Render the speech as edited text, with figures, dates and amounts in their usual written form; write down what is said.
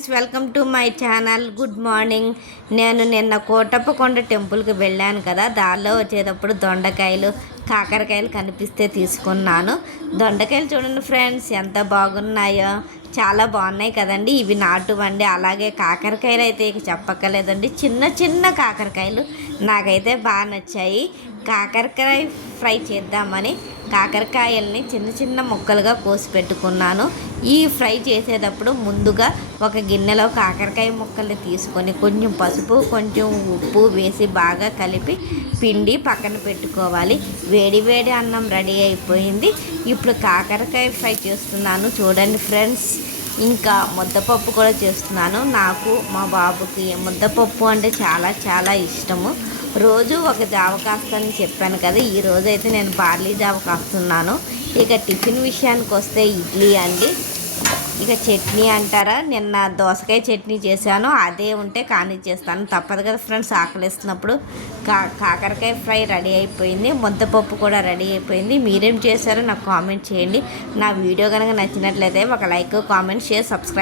Friends, welcome to my channel. Good morning. నేను నిన్న కోటప్పకొండ టెంపుల్కి వెళ్ళాను కదా, దారిలో వచ్చేటప్పుడు దొండకాయలు కాకరకాయలు కనిపిస్తే తీసుకున్నాను. దొండకాయలు చూడండి ఫ్రెండ్స్ ఎంత బాగున్నాయో, చాలా బాగున్నాయి కదండి. ఇవి నాటువండి. అలాగే కాకరకాయలు అయితే ఇక చెప్పక్కర్లేదండి, చిన్న చిన్న కాకరకాయలు నాకైతే బాగా నచ్చాయి. కాకరకాయ ఫ్రై చేద్దామని కాకరకాయల్ని చిన్న చిన్న ముక్కలుగా కోసి పెట్టుకున్నాను. ఈ ఫ్రై చేసేటప్పుడు ముందుగా ఒక గిన్నెలో కాకరకాయ ముక్కల్ని తీసుకొని కొంచెం పసుపు కొంచెం ఉప్పు వేసి బాగా కలిపి పిండి పక్కన పెట్టుకోవాలి. వేడి వేడి అన్నం రెడీ అయిపోయింది. ఇప్పుడు కాకరకాయ ఫ్రై చేస్తున్నాను చూడండి ఫ్రెండ్స్. ఇంకా ముద్దపప్పు కూడా చేస్తున్నాను. నాకు మా బాబుకి ముద్దపప్పు అంటే చాలా చాలా ఇష్టము. రోజు ఒక జావ కాస్తానని చెప్పాను కదా, ఈరోజు అయితే నేను బార్లీ జావ కాస్తున్నాను. ఇక టిఫిన్ విషయానికి వస్తే ఇడ్లీ అండి. ఇక చట్నీ అంటారా, నిన్న దోసకాయ చట్నీ చేశాను, అదే ఉంటే కానిచ్చేస్తాను, తప్పదు కదా ఫ్రెండ్స్. ఆకలిస్తున్నప్పుడు కాకరకాయ ఫ్రై రెడీ అయిపోయింది, ముద్దపప్పు కూడా రెడీ అయిపోయింది. మీరేం చేశారో నాకు కామెంట్ చేయండి. నా వీడియో కనుక నచ్చినట్లయితే ఒక లైక్, కామెంట్, షేర్, సబ్స్క్రైబ్.